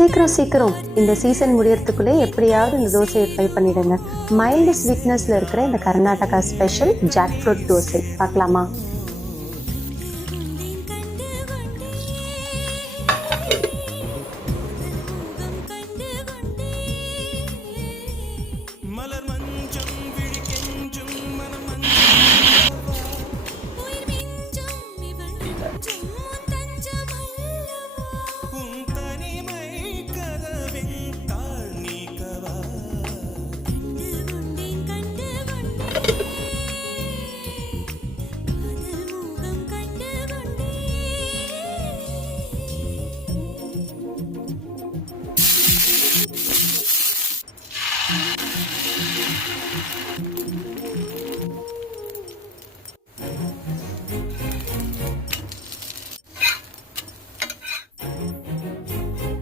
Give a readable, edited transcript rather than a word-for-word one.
சீக்கிரம் சீக்கிரம் இந்த சீசன் முடியறதுக்குள்ளே எப்படியாவது இந்த தோசையை ட்ரை பண்ணிடுங்க. மைல்டு ஸ்வீட்னஸில் இருக்கிற இந்த Karnataka special jack fruit dosa பார்க்கலாமா?